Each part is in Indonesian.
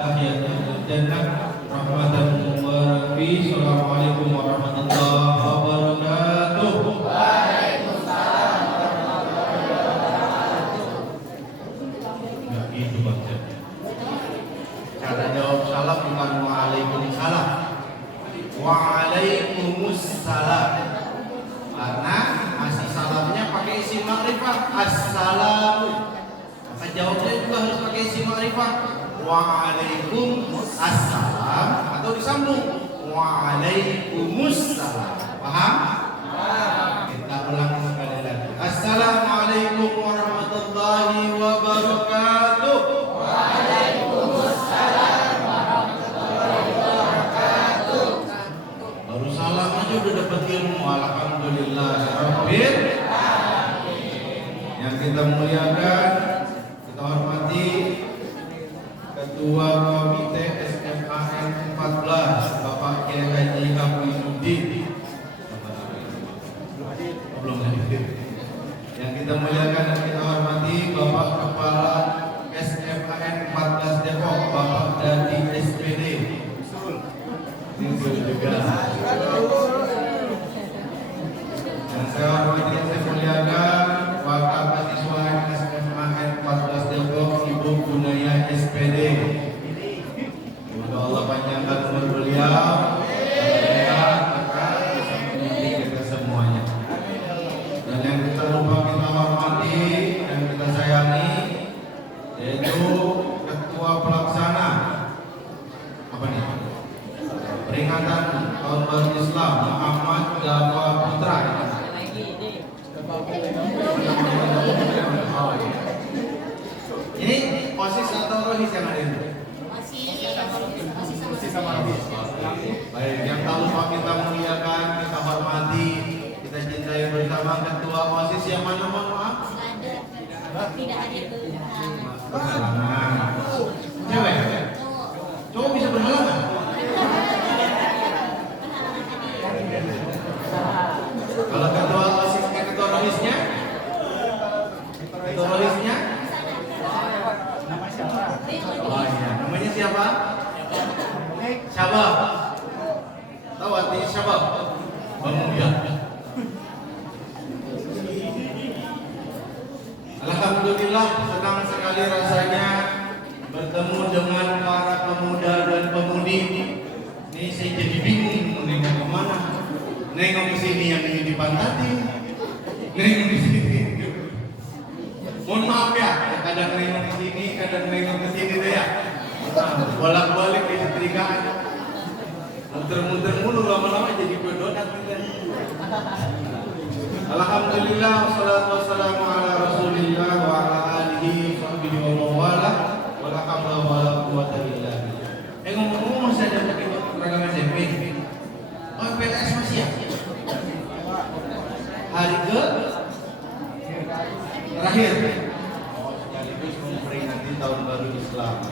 tahiyatul jannah rahmatan mubarak fi. Assalamualaikum warahmatullahi wabarakatuh. Waalaikumsalam warahmatullahi wabarakatuh. Nah, itu bacanya. Cara jawab salam bukan waalaikumsalam, waalaikumsalam. Karena masih salamnya pakai isim ma'rifah, assalamu. Maka jawabnya juga harus pakai isim ma'rifah, waalaikumsalam, atau disambung waalaikumsalam. Paham? Kita ulang sekali lagi. Assalamualaikum warahmatullahi wabarakatuh. Waalaikumsalam warahmatullahi wabarakatuh. Baru salam aja udah dapat ilmu. Alhamdulillah rabbil alamin. Yang kita muliakan, kita hormati Ketua Komite SMAN 14 Bapak Kiai Haji Hafizuddin. Belum hadir. Yang kita muliakan dan kita hormati Bapak Kepala SMAN 14 Depok, Bapak Dadi SPD. Betul juga. Yang saya hormati dan saya muliakan Wakil Mahasiswa SMAN 14 Depok, Ibu Gunaya SPD. Semoga Allah panjangkan umur beliau dan bisa mendidik kita semuanya. Dan yang kita lupa kita hormati dan kita sayangi yaitu Ketua Pelaksana apa nih? Peringatan Tahun Baru Islam Muhammad Dafa Putra. Ini OSIS atau ROHIS yang ada ini? OSIS sama ROHIS. Baik, yang tak lupa kita muliakan, kita hormati, kita cintai bersama Ketua OSIS yang mana, mohon maaf? Tidak hadir berhalangan. Cewek? Cowok bisa berhalangan? Kalau ketua OSIS, ketua ROHIS-nya? Ketua ROHIS-nya? Oh iya, namanya siapa? Syabab. Tahu artinya syabab? Pemuda. Alhamdulillah, senang sekali rasanya bertemu dengan para pemuda dan pemudi. Ini saya jadi bingung nengok kemana. Nengok ke sini yang ingin dipantatin. Nengok di sini. Mohon maaf ya, kadang nengok ke sini, kadang nengok ke sini deh ya. Bolak-balik di setrikaan. Muter-muter mulu, lama-lama jadi kue donat kita. Alhamdulillah, wassalatu wassalamu ala rasulillah wa ala alihi sahbihi wa mawala wa la hawla wa la quwwata illa billah. Ngomong-ngomong masih ada pakai seragam SMP. Oh, PNS masih ya? Hari ke terakhir. Oh, sekaligus memperingati Tahun Baru Islam.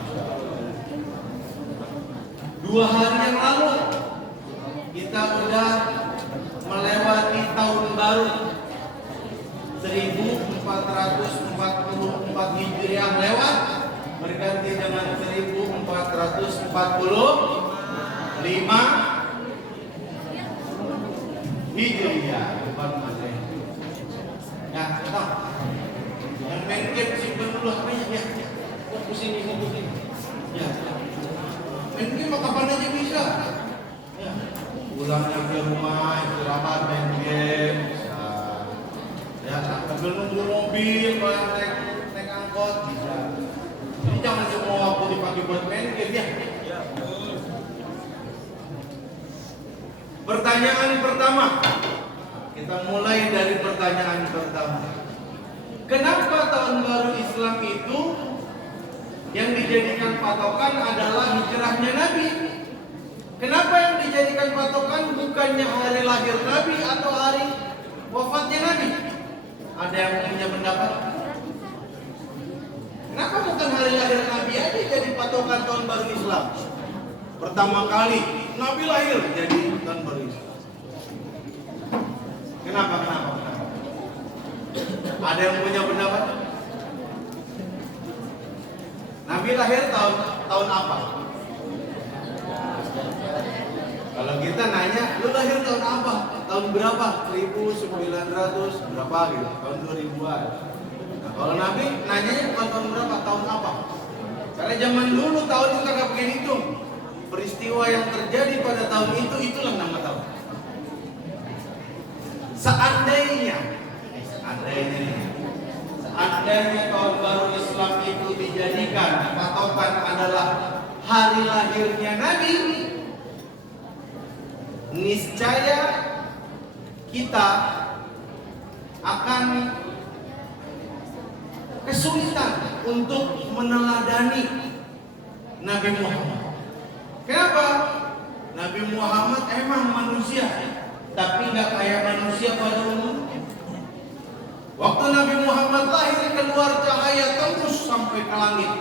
2 hari yang lalu kita udah melewati tahun baru 1444 Hijriah lewat, berganti dengan 1445 Hijriah. Depan Masehi. Ya, tahu. Yang main game simpen dulu HP-nya ya. Pusing. Ya. Main game kapan aja bisa. Ya. Pulangnya ke rumah, istirahat main game. Bisa. Ya, sambil nunggu mobil, naik angkot bisa. Jadi jangan semua waktu dipakai buat main game ya. Pertanyaan pertama. Kita mulai dari pertanyaan pertama. Kenapa Tahun Baru Islam itu yang dijadikan patokan adalah hijrahnya Nabi? Kenapa yang dijadikan patokan bukannya hari lahir Nabi atau hari wafatnya Nabi? Ada yang punya pendapat? Kenapa bukan hari lahir Nabi aja jadi patokan Tahun Baru Islam? Pertama kali Nabi lahir jadi Tahun Baru Islam. Kenapa? Ada yang punya pendapat? Nabi Nabi lahir tahun apa? Kalau kita nanya, lu lahir tahun apa? Tahun berapa? 1900 berapa gitu? Tahun 2000-an. Nah, kalau Nabi nanyanya bukan tahun berapa, tahun apa? Karena zaman dulu tahun itu kagak pakai hitung. Peristiwa yang terjadi pada tahun itu, itulah nama tahun. Seandainya tahun baru Islam itu dijadikan patokan adalah hari lahirnya Nabi, niscaya kita akan kesulitan untuk meneladani Nabi Muhammad. Kenapa? Nabi Muhammad emang manusia, tapi nggak kayak manusia pada umumnya. Waktu Nabi Muhammad lahir, keluar cahaya tembus sampai ke langit.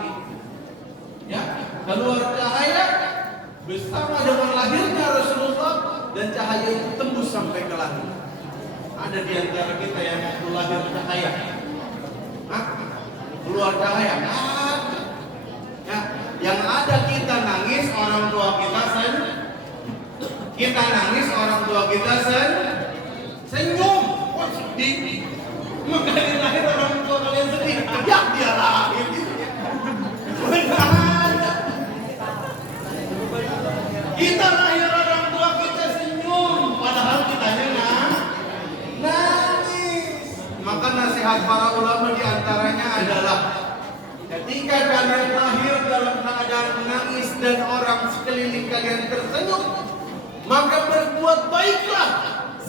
Ya, keluar cahaya bersama dengan lahirnya Rasulullah, dan cahaya itu tembus sampai ke langit. Ada di antara kita yang lahir cahaya, keluar cahaya. Ya, yang ada kita nangis, orang tua kita nangis, orang tua kita senyum. Wah, sedih. Makanya lahir orang tua kalian sedih. Ya, dia lahir gitu ya. Benar. Kita lahir orang tua kita senyum, padahal kitanya nangis. Maka nasihat para ulama diantaranya adalah, ketika kalian lahir dalam keadaan menangis dan orang sekeliling kalian tersenyum, maka berbuat baiklah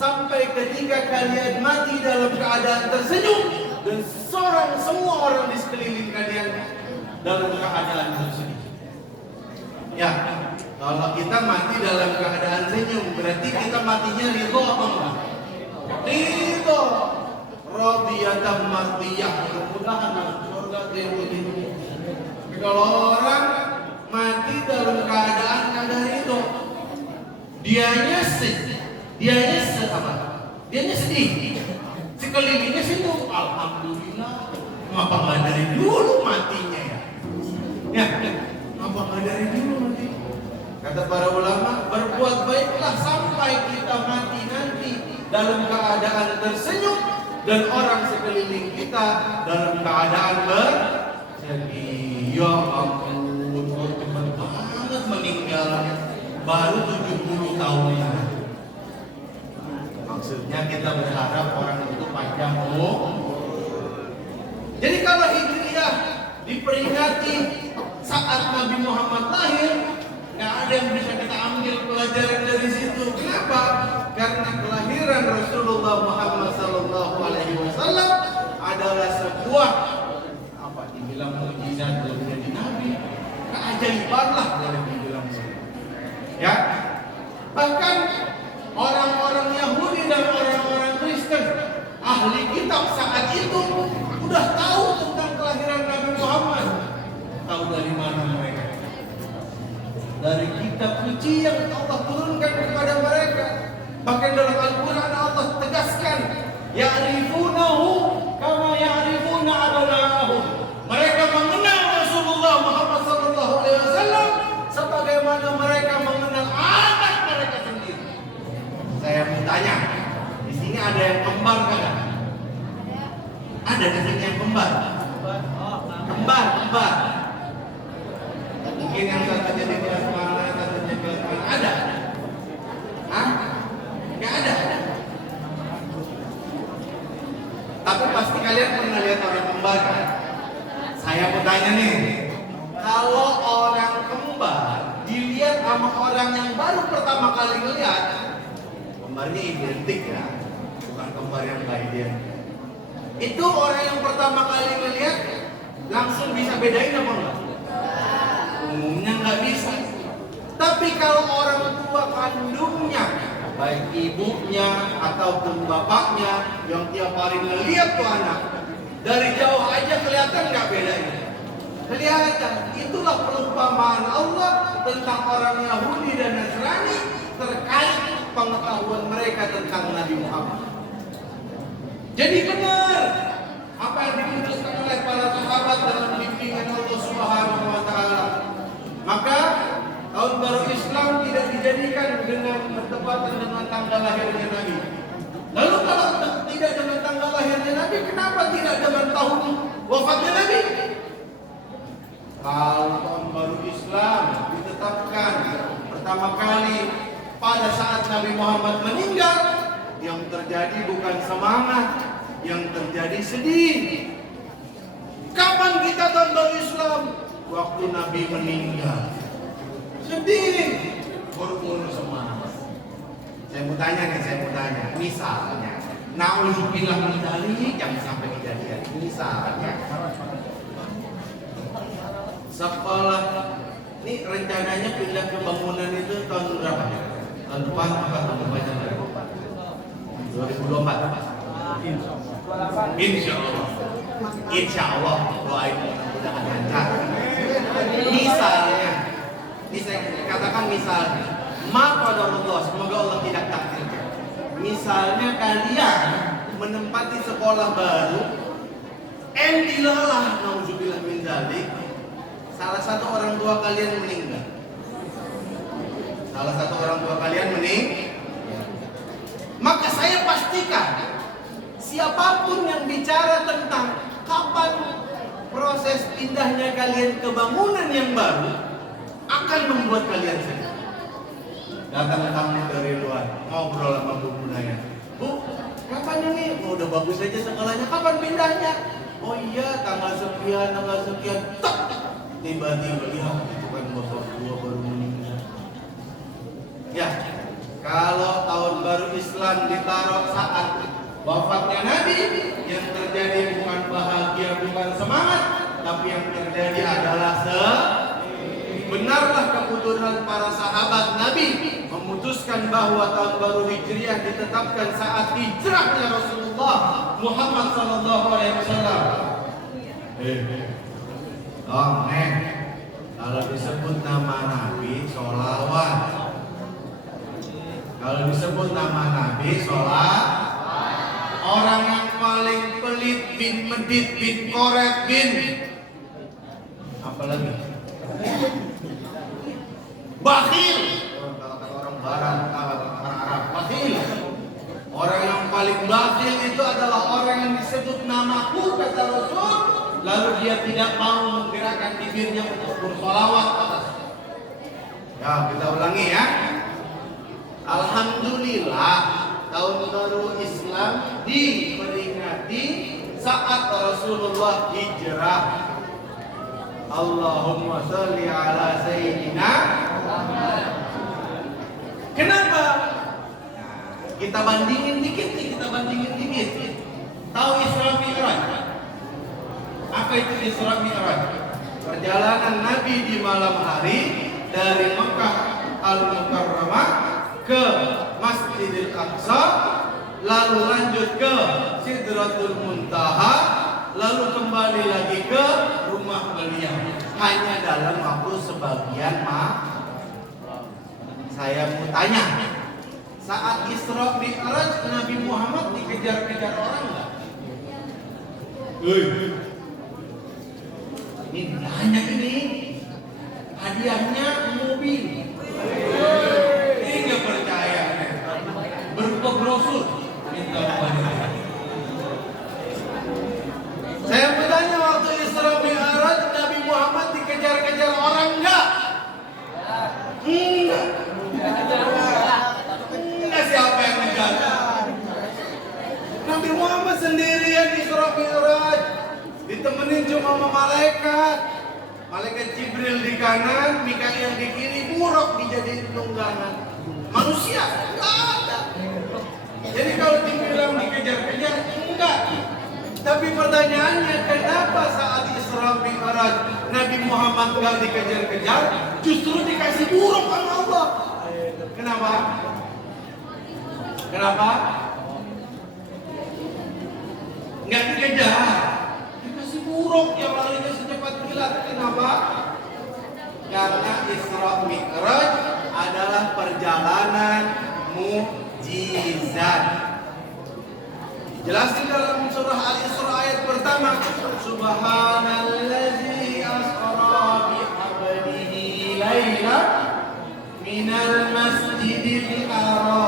sampai ketika kalian mati dalam keadaan tersenyum dan semua orang di sekeliling kalian dalam keadaan tersenyum. Ya, kalau kita mati dalam keadaan senyum, berarti kita matinya ridho apa enggak? Ridho. Radiyatan mardiyah, mudah-mudahan masuk surga begitu. Tapi kalau orang mati dalam keadaan kagak ridho, dianya sedih, sekelilingnya senyum, alhamdulillah. Ngapa nggak dari dulu matinya ya? Ya, ngapa nggak dari dulu mati? Kata para ulama, berbuat baiklah sampai kita mati nanti dalam keadaan tersenyum dan orang sekeliling kita dalam keadaan bersedih. Ya ampun, cepat banget meninggalnya, baru 70 tahun. Maksudnya kita berharap orang itu panjang umur. Jadi kalau Hijriah diperingati saat Nabi Muhammad lahir, nggak ada yang bisa kita ambil pelajaran dari situ. Kenapa? Karena kelahiran Rasulullah Muhammad SAW adalah sebuah dibilang mukjizat dari jadi Nabi, keajaiban lah boleh dibilang. Ya, bahkan orang-orang Yahudi dan orang-orang Kristen, ahli kitab saat itu udah tahu tentang kelahiran Nabi Muhammad. Tahu dari mana mereka? Dari kitab suci yang Allah turunkan kepada mereka. Bahkan dalam Al-Quran Allah tegaskan, ya'rifunahu kama ya'rifuna abna'ahum. Mereka mengenal Rasulullah Muhammad SAW sebagaimana mereka mengenal anak mereka sendiri. Saya mau tanya, di sini ada yang kembar kan? Ada di sini yang kembar? Kembar. Mungkin yang satunya di kelas mana, satunya di kelas mana? Ada? Nggak ada. Tapi pasti kalian pernah lihat orang kembar kan? Saya mau tanya nih, kalau orang kembar dilihat sama orang yang baru pertama kali ngeliat, kembarnya identik ya, bukan kembar yang lain. Itu orang yang pertama kali ngeliat langsung bisa bedain apa enggak? Umumnya nggak bisa. Tapi kalau orang tua kandungnya, baik ibunya ataupun bapaknya yang tiap hari ngeliat tuh anak, dari jauh aja kelihatan nggak bedanya? Kelihatan. Itulah perumpamaan Allah tentang orang Yahudi dan Nasrani terkait pengetahuan mereka tentang Nabi Muhammad. Jadi benar apa yang diputuskan oleh para sahabat dalam bimbingan Allah Subhanahu wa Ta'ala. bertepatan dengan tanggal lahirnya Nabi. Lalu kalau tidak dengan tanggal lahirnya Nabi, kenapa tidak dengan tahun wafatnya Nabi? Kalau tahun baru Islam ditetapkan pertama kali pada saat Nabi Muhammad meninggal, yang terjadi bukan semangat, yang terjadi sedih. Kapan kita tahun baru Islam? Waktu Nabi meninggal. Sedih, buru-buru semangat. Saya mau tanya. Misalnya, na'udzubillah min dzalik, jangan sampai kejadian. Misalnya, sekolah ini rencananya pindah ke bangunan itu tahun berapa ya? Tahun depan apa tahun depan? 2024. Insya Allah doain mudah-mudahan lancar. Misalnya, katakan misalnya, maqadarullah, semoga Allah tidak takdirkan. Misalnya kalian menempati sekolah baru, dilalah nauzubillah min dzalik, salah satu orang tua kalian meninggal. Maka saya pastikan siapapun yang bicara tentang kapan proses pindahnya kalian ke bangunan yang baru akan membuat kalian sedih. Datang tamu dari luar, ngobrol sama Bu Bunaya. Bu, kapan ini? Oh, udah bagus aja sekolahnya. Kapan pindahnya? Oh iya, tanggal sekian. Tak. Tiba-tiba lihat itu kan bapak gua baru meninggal. Ya, kalau tahun baru Islam ditaruh saat wafatnya Nabi, yang terjadi bukan bahagia, bukan semangat, tapi yang terjadi adalah benarlah keputusan para sahabat Nabi memutuskan bahwa tahun baru Hijriah ditetapkan saat hijrahnya Rasulullah Muhammad sallallahu alaihi wasallam. Kalau disebut nama Nabi sholawat. Kalau disebut nama Nabi sholat. Orang yang paling pelit bin medit bin koret bin apalagi bakhil. Kalau kata orang barat, orang Arab, bakhil. Orang yang paling bakhil itu adalah orang yang disebut namaku kata Rasul, lalu dia tidak mau menggerakkan bibirnya untuk bersolawat atas. Ya, kita ulangi ya. Alhamdulillah, tahun baru Islam diperingati saat Rasulullah hijrah. Allahumma sholli ala sayyidina. Kenapa? Kita bandingin dikit. Tahu Isra Mi'raj? Apa itu Isra Mi'raj? Perjalanan Nabi di malam hari dari Mekah Al-Mukarramah ke Masjidil Aqsa, lalu lanjut ke Sidratul Muntaha, lalu kembali lagi ke rumah beliau. Hanya dalam waktu sebagian Saya mau tanya, saat Isra Mi'raj Nabi Muhammad dikejar-kejar orang enggak? Ini hanya ini hadiahnya mobil. Ini nggak percaya, berupa brosur. Minta saya bertanya, waktu Isra Mi'raj Nabi Muhammad dikejar-kejar orang enggak? Enggak, siapa yang ngejar? Nabi Muhammad sendirian Isra Mi'raj, ditemenin cuma sama malaikat. Malaikat Jibril di kanan, Mikail di kiri, Buraq dijadiin tunggangan. Manusia enggak ada. Jadi kalau dibilang dikejar-kejar, enggak. Tapi pertanyaannya, kenapa saat Isra Mi'raj Nabi Muhammad enggak dikejar-kejar, justru dikasih buruk sama Allah? Kenapa? Enggak dikejar, dikasih buruk yang larinya secepat kilat. Kenapa? Karena Isra Mi'raj adalah perjalanan mukjizat. Jelaskan dalam surah Al-Isra ayat pertama, Subhanallazi asra bi 'abdihi lailan minal masjidil haram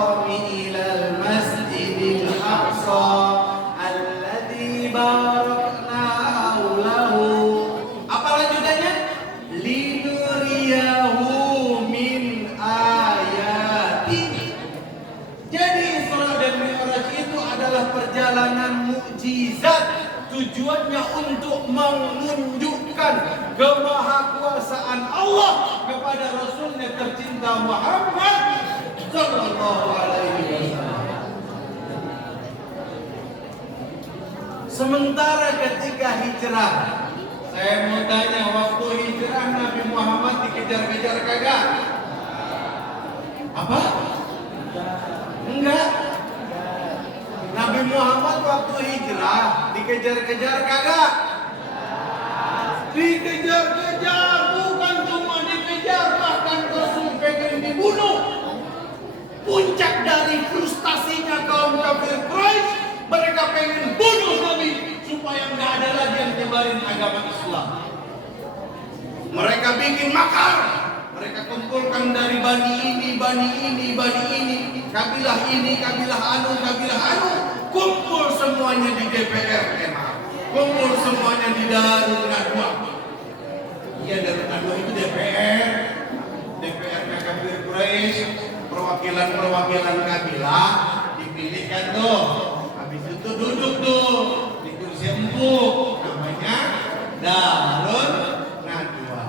tujuannya untuk menunjukkan kemahakuasaan Allah kepada Rasulnya tercinta Muhammad Sallallahu Alaihi Wasallam. Sementara ketika hijrah, saya mau tanya, waktu hijrah Nabi Muhammad dikejar-kejar kagak? Apa? Enggak. Nabi Muhammad waktu hijrah dikejar-kejar kagak? Dikejar-kejar, bukan cuma dikejar, bahkan Rasul pengen dibunuh. Puncak dari frustasinya kaum kafir Quraisy, mereka pengen bunuh Nabi supaya nggak ada lagi yang nyebarin agama Islam. Mereka bikin makar. Mereka kumpulkan dari bani ini, kabilah ini, kabilah anu, kumpul semuanya di DPR, kumpul semuanya di Darul Nadwa. Iya, Darul Nadwa itu DPR kafir Quraisy, perwakilan kabilah dipilihkan tuh. Habis itu duduk tuh di kursi empuk, namanya Darul Nadwa.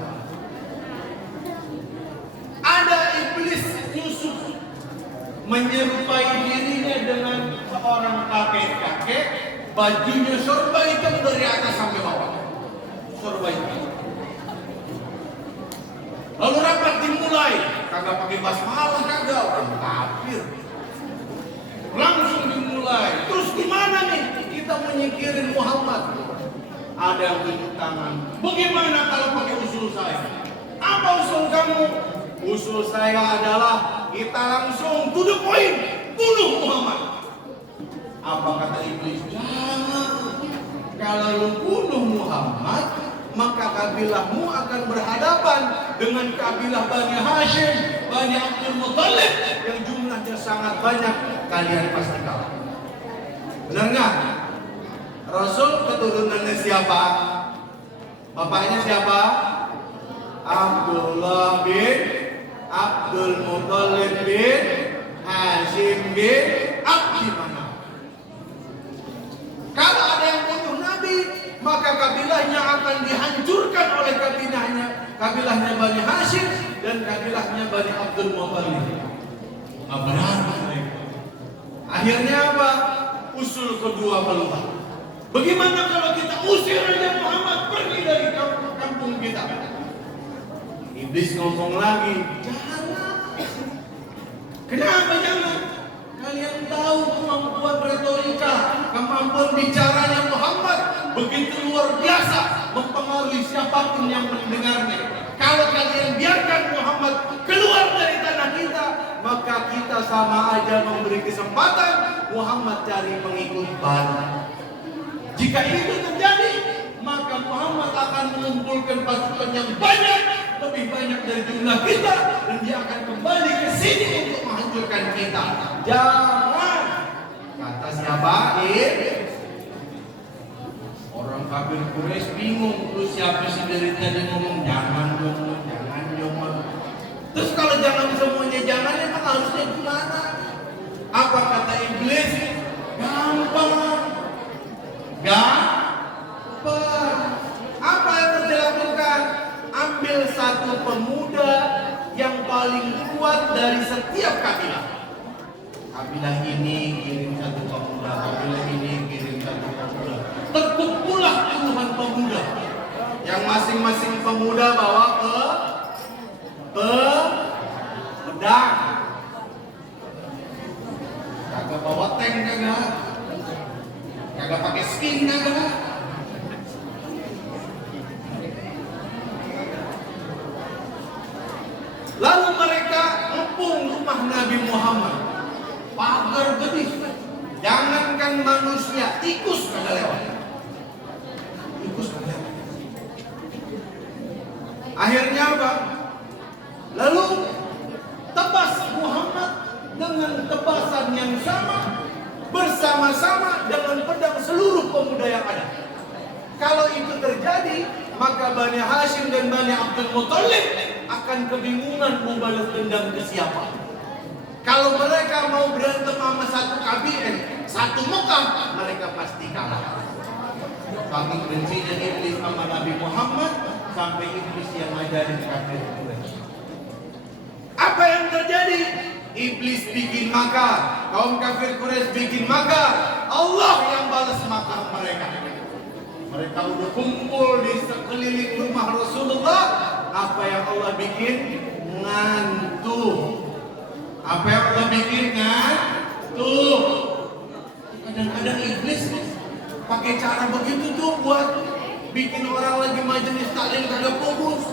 Ada iblis Yusuf menyerupai dirinya dengan seorang kakek, bajunya serba hitam dari atas sampai bawah, serba hitam. Lalu rapat dimulai, kagak pakai basmalah, kagak, orang kafir. Langsung dimulai. Terus gimana nih kita menyingkirin Muhammad? Ada yang tunjuk tangan. Bagaimana kalau pakai usul saya? Apa usul kamu? Usul saya adalah kita langsung to the point, bunuh Muhammad. Apa kata iblis? Jangan. Kalau lu bunuh Muhammad, maka kabilahmu akan berhadapan dengan kabilah Bani Hashim, Bani Abdul Muttalib yang jumlahnya sangat banyak. Kalian pasti kalah. Benar nggak? Rasul keturunannya siapa? Bapaknya siapa? Abdullah bin Abdul Muttalib bin Hashim bin Abdi Manaf. Kalau ada yang bunuh Nabi, maka kabilahnya akan dihancurkan oleh kabilahnya Bani Hashim dan kabilahnya Bani Abdul Muttalib. Berani. Akhirnya apa? Usul kedua keluar. Bagaimana kalau kita usir aja Muhammad pergi dari kampung kita? Iblis ngomong lagi, jangan. Kenapa jangan? Kalian tahu kemampuan retorika, kemampuan bicaranya Muhammad begitu luar biasa, mempengaruhi siapapun yang mendengarnya. Kalau kalian biarkan Muhammad keluar dari tanah kita, maka kita sama aja memberi kesempatan Muhammad cari pengikut baru. Jika itu terjadi, maka Muhammad akan mengumpulkan pasukan yang banyak, lebih banyak dari jumlah kita, dan dia akan kembali ke sini untuk menghancurkan kita. Jangan. Kata siapa? Orang kafir Quraisy bingung. Terus siapa sih dari tadi ngomong jangan dong, jangan dong. Terus kalau jangan semuanya jangan, emang harusnya gimana? Apa kata iblis? Gampang. Apa yang harus dilakukan? Ambil satu pemuda yang paling kuat dari setiap kabilah. Kabilah ini kirim satu pemuda, kabilah ini kirim satu pemuda. Terkumpullah puluhan pemuda, yang masing-masing pemuda bawa ke pedang. Kagak bawa tank, kagak pakai skin, kagak. Lalu mereka ngepung rumah Nabi Muhammad, pagar gede, jangankan manusia, tikus kagak lewat. Akhirnya apa? Lalu tebas Muhammad dengan tebasan yang sama, bersama-sama dengan pedang seluruh pemuda yang ada. Kalau itu terjadi, maka Bani Hashim dan Bani Abdul Muttalib akan kebingungan mau balas dendam ke siapa. Kalau mereka mau berantem sama satu kabilah, satu Mekah, mereka pasti kalah. saking bencinya iblis sama Nabi Muhammad sampai iblis yang ngajarin kafir Quraisy. Apa yang terjadi? Iblis bikin makar, kaum kafir Quraisy bikin makar, Allah yang balas makar mereka. Mereka udah kumpul di sekeliling rumah Rasulullah. Apa yang Allah bikin? Ngantuk. Apa yang Allah bikin? Ngantuk. Kadang-kadang iblis pakai cara begitu tuh buat bikin orang lagi majelis taklim kagak fokus.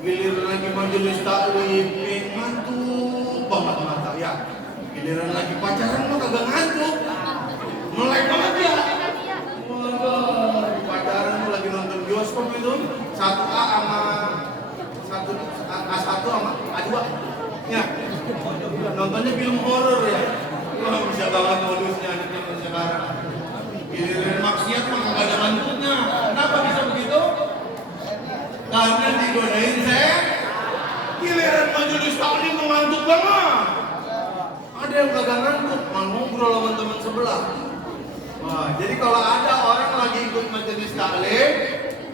Giliran lagi majelis taklim ngantuk banget mata ya. Giliran lagi pacaran mah kagak ngantuk. Melek banget ya. Pacaran lagi nonton bioskop itu 1A sama A1 sama A2 ya. Nontonnya film horor ya. Wah, bisa banget modusnya anak zaman sekarang. Giliran maksiat mah kagak ada ngantuknya. Kenapa bisa begitu? Karena digodain saya. Giliran majelis taklim ngantuk banget. Ada yang kagak ngantuk, malah ngobrol sama teman sebelah. Wah, jadi kalau ada orang lagi ikut majelis taklim,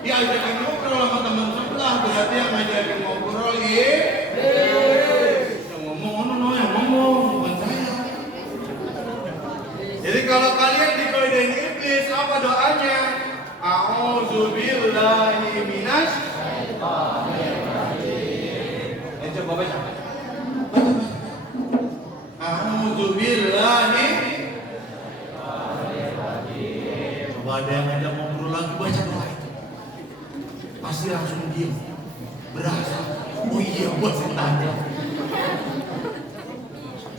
diajakin ngobrol sama teman sebelah, berarti yang ngajakin ngobrol yang ngomong, yang ngomong bukan saya. Jadi kalau kalian digodain iblis, apa doanya? A'udzubillahi minasy syaitonir rajim. Coba baca. A'udzubillahi. Coba ada yang ngajak ngobrol lagi, baca doa itu. Pasti langsung diam. Berasa. Oh iya, buat tanya.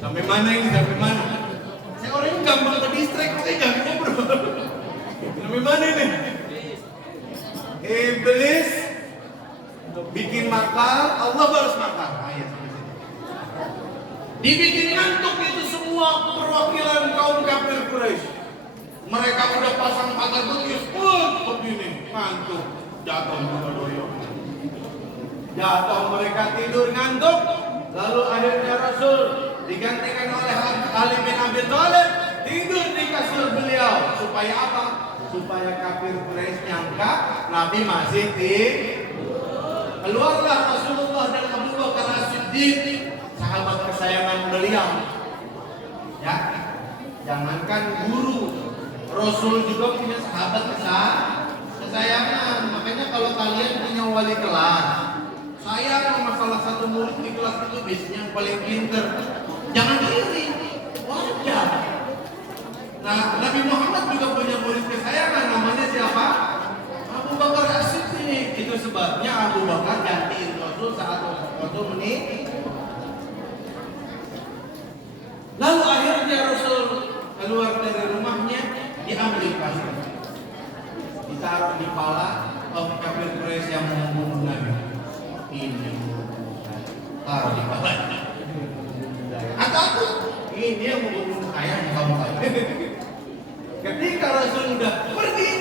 Sampai mana ini? Sampai mana? Saya orangnya gampang ke distract, saya jangan ngobrol. Sampai mana ini? Iblis bikin makar, Allah balas makar. Ayat sampai sini. Dibikin ngantuk itu semua perwakilan kaum kafir Quraisy. Mereka udah pasang pagar betis, begini, ngantuk, jatuh juga doyok. Jatuh mereka tidur ngantuk, lalu akhirnya Rasul digantikan oleh Ali bin Abi Thalib tidur di kasur beliau. Supaya apa? Supaya kafir Quraisy nyangka Nabi masih tidur. Keluarlah Rasulullah dan Abu Bakar As-Siddiq, sahabat kesayangan beliau. Ya, jangankan guru, Rasul juga punya sahabat kesayangan. Makanya kalau kalian punya wali kelas, sayang sama salah satu murid di kelas itu biasanya yang paling pinter, jangan iri, wajar. Nah, Nabi Muhammad juga punya murid kesayangan, namanya siapa? Abu Bakar As-Siddiq. Itu sebabnya Abu Bakar gantiin Rasul saat Rasul meninggal. Lalu akhirnya Rasul keluar dari rumahnya, diambil pasir, ditaruh di kepala kaum kafir Quraisy yang membunuh Nabi. Ini taruh di kepala. Atau ini yang membunuh saya, kamu. Ketika Rasul sudah pergi,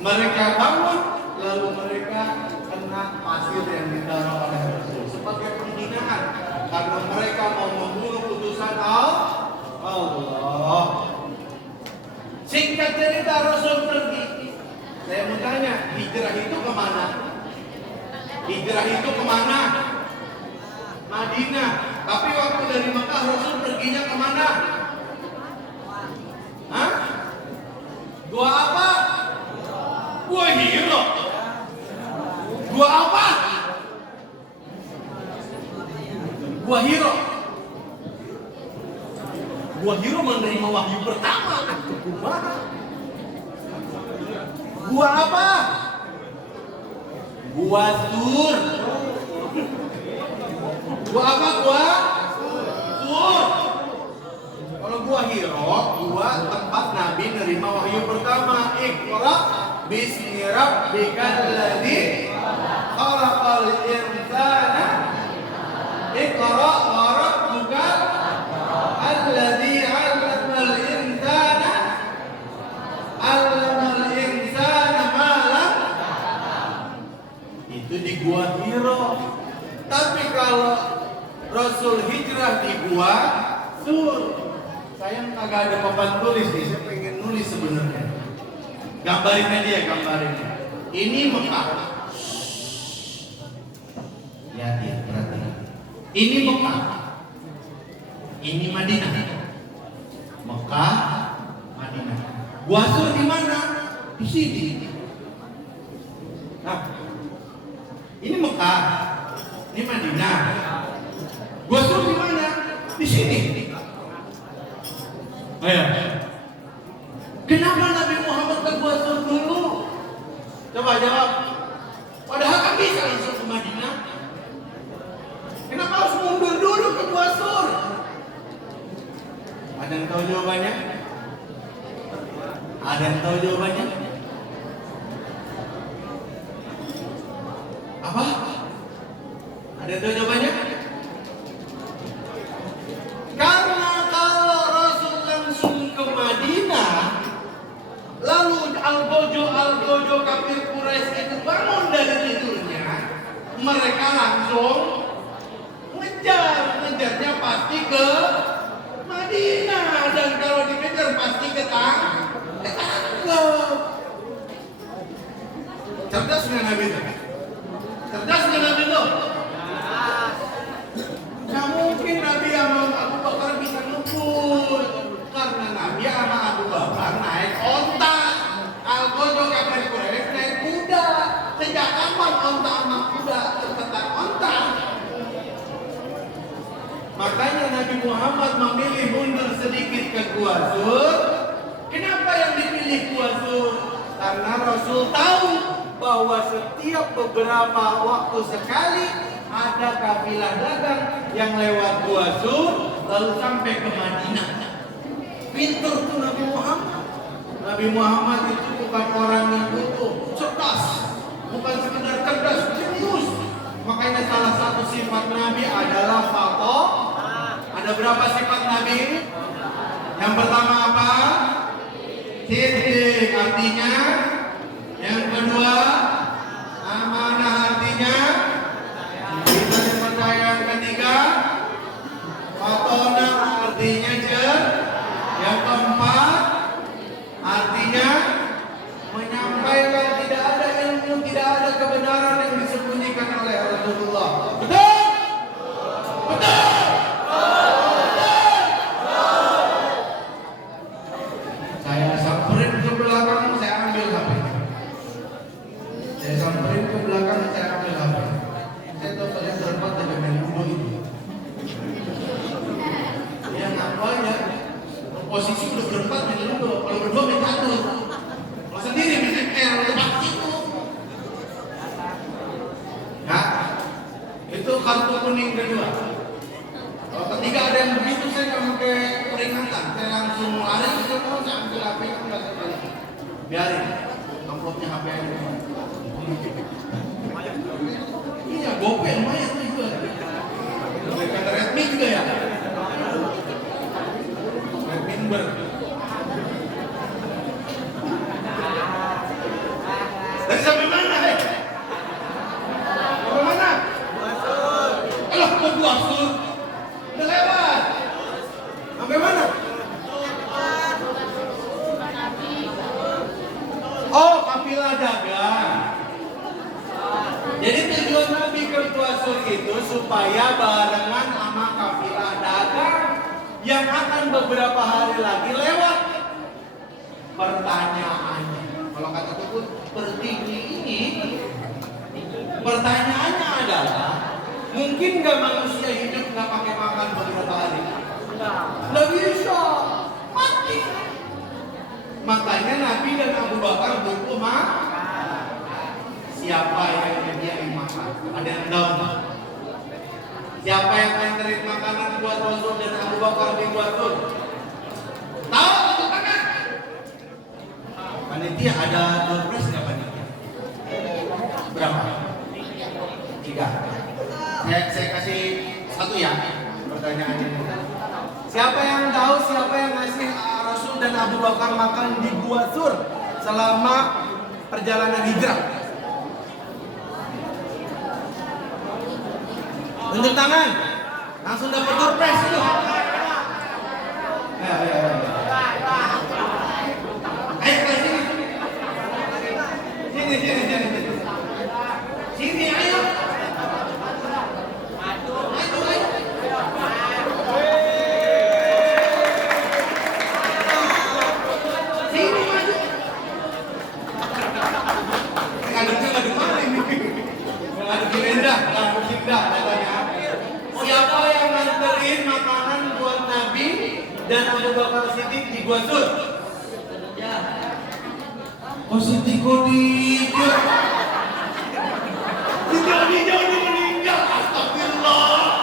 mereka bangun, lalu mereka kena pasir yang ditaruh oleh Rasul sebagai penghinaan, karena mereka mau membunuh utusan Allah. Singkat cerita, Rasul pergi. Saya mau tanya, hijrah itu kemana? Hijrah itu kemana? Madinah. Tapi waktu dari Mekah Rasul perginya kemana? Hah? Gua apa? Gua Hiro. Gua apa? Gua Hiro. Gua Hiro menerima wahyu pertama. Gua apa? Gua Tur. Gua apa? Gua Tur. Kalau gua Hiro, gua tempat Nabi nerima wahyu pertama. Iqra bismi rabbikal ladzi khalaqal insana. Iqra wa rabbukal alladzi 'allamal insana 'allamal insana ma lam. Itu di gua Hiro. Tapi kalau Rasul hijrah di gua Tur, sayang kagak ada papan tulis nih. Saya pengen nulis sebenarnya. Gambarin aja ya, gambarin. Ini Mekah. Ya, perhatikan. Ini Mekah. Ini Madinah. Mekah, Madinah. Gua Sur di mana? Di sini. Nah, ini Mekah. Ini Madinah. Gua Sur di mana? Di sini. Ayo. Kenapa Nabi Muhammad ke Gua Sur dulu? Coba jawab. Padahal kan bisa langsung ke Madinah. Kenapa harus mundur dulu ke Gua Sur? Ada yang tahu jawabannya? Ada yang tahu jawabannya? Apa? Ada yang tahu jawabannya? Karena kalau Rasul langsung ke Madinah, lalu Al-Gojo kafir Quraisy itu bangun dari tidurnya, mereka langsung ngejarnya pasti ke Madinah, dan kalau dikejar pasti ketangkep. Cerdas nggak Nabi itu? Cerdas nggak Nabi itu? Nggak mungkin Nabi sama Abu Bakar bisa ngebut, karena Nabi sama Abu Bakar naik onta. Al-Gojo kafir Quraisy naik kuda. Sejak kapan onta sama kuda tertentang onta? Makanya Nabi Muhammad memilih mundur sedikit ke Gua Sur. Kenapa yang dipilih Gua Sur? Karena Rasul tahu bahwa setiap beberapa waktu sekali ada kafilah dagang yang lewat Gua Sur lalu sampai ke Madinah. Pintar tuh Nabi Muhammad. Nabi Muhammad itu bukan orang yang butuh, cerdas, bukan sekedar cerdas, jenius. Makanya salah satu sifat Nabi adalah fato. Ada berapa sifat Nabi? Yang pertama apa? Siddiq, artinya. Yang kedua, amanah, artinya bisa dipercaya. Yang ketiga, fatona, artinya cer. Yang keempat, artinya menyampaikan tidak ada ilmu, tidak ada kebenaran yang disembunyikan oleh Rasulullah. Betul? Betul? Saya samperin ke belakang, saya ambil HP. Saya samperin ke belakang, saya ambil HP. Saya tahu kalian berempat lagi main ludo itu. Ya ngaku aja. Posisi udah berempat main ludo, kalau berdua main catur. Kalau sendiri main ML, lepas itu. Nah, itu kartu kuning kedua. Kalau ketiga ada yang begitu, saya nggak pakai peringatan, saya langsung lari ke sana, saya ambil HP itu nggak saya balik. Biarin, amplopnya HP aja. Iya, gope lumayan tuh juga. Kata Redmi juga ya. Redmi dari sampai mana? Sampai mana? Alah, kok Gua Sur? Udah lewat. Sampai mana? Oh, kafilah dagang. Jadi tujuan Nabi ke Gua Sur itu supaya barengan sama kafilah dagang yang akan beberapa hari lagi lewat. Pertanyaannya, kalau kata Tukun, pertinggi ini, pertanyaannya adalah, mungkin nggak manusia hidup nggak pakai makan beberapa hari? Nggak bisa, mati. Makanya Nabi dan Abu Bakar butuh makan. Siapa yang menyediakan makan? Ada yang tahu? Siapa yang nganterin makanan buat Rasul dan Abu Bakar di Gua Sur? Tahu untuk tangan? Panitia ada doorpress nggak panitia? Berapa? 3. Saya kasih satu ya pertanyaannya. Siapa yang tahu siapa yang ngasih Rasul dan Abu Bakar makan di Gua Sur selama perjalanan hijrah? Tunjuk tangan. Langsung dapat doorpress itu. Ayo. Ayo ke sini. dan Abu Bakar Siddiq di Gua Sur? Ya. Oh, Siti Khadijah. Siti Khadijah udah meninggal. Astagfirullah.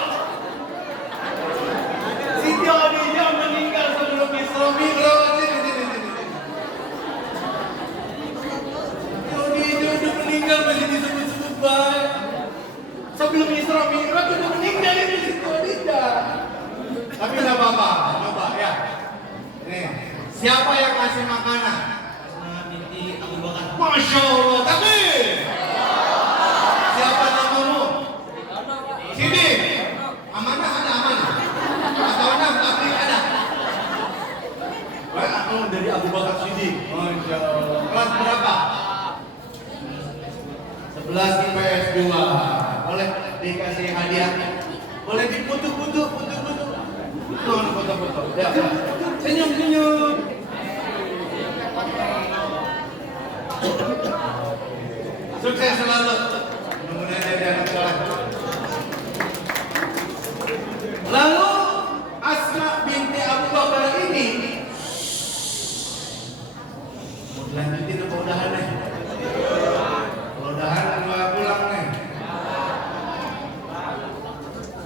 Siti Khadijah meninggal sebelum Isra Mi'raj. Siti Khadijah udah meninggal masih disebut-sebut baik. Sebelum Isra Mi'raj udah meninggal itu Siti Khadijah. Tapi nggak apa-apa, coba ya. Nih, siapa yang ngasih makanan? Binti Abu Bakar. Masya Allah, takbir. Siapa namamu? Sini. Amanah ada amanah. Atau tapi ada. Wah, aku dari Abu Bakar Siddiq. Masya Allah. Kelas berapa? 11 IPS 2. Boleh dikasih hadiah? Boleh diputu-putu, putu-putu. Mohon foto-foto. Ya, senyum-senyum. Sukses selalu. Mudah-mudahan jadi anak soleh. Lalu Asma binti Abu Bakar ini mau dilanjutin apa udahan nih? Kalau udahan gua pulang nih.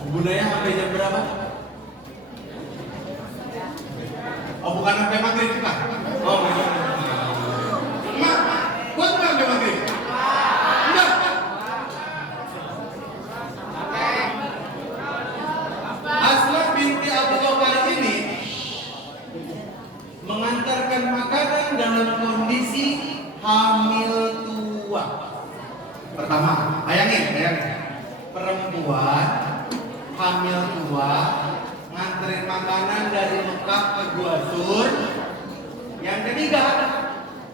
Gunanya sampai jam berapa? Oh, bukan sampai maghrib kita. Oh, Mak, buat nggak sampai maghrib? Enggak. Asma binti Abu Bakar ini mengantarkan makanan dalam kondisi hamil tua. Pertama, bayangin. Perempuan hamil tua nganterin makanan dari Mekah ke Gua Sur. Yang ketiga,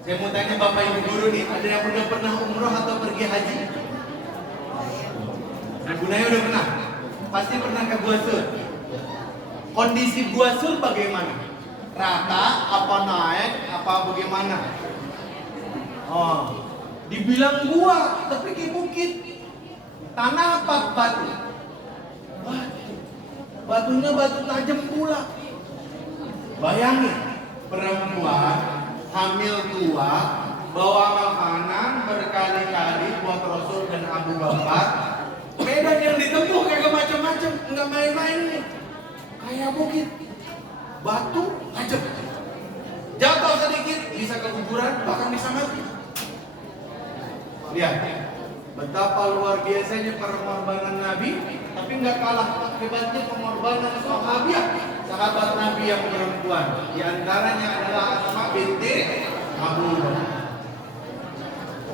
saya mau tanya Bapak Ibu guru nih, ada yang udah pernah umroh atau pergi haji? Ibu Naya udah pernah? Pasti pernah ke Gua Sur. Kondisi Gua Sur bagaimana? Rata, apa naik, apa bagaimana? Oh, dibilang gua, tapi kayak bukit. Tanah apa batu? Batunya batu tajam pula. Bayangin, perempuan hamil tua bawa makanan berkali-kali buat Rasul dan Abu Bakar. Medan yang ditempuh kayak macam-macam, nggak main-main nih. Kayak bukit, batu tajam. Jatuh sedikit bisa keguguran, bahkan bisa mati. Lihat, betapa luar biasanya pengorbanan Nabi, tapi nggak kalah hebatnya pengorbanan sahabat Nabi yang perempuan. Di antaranya adalah Asma binti Abu Bakar.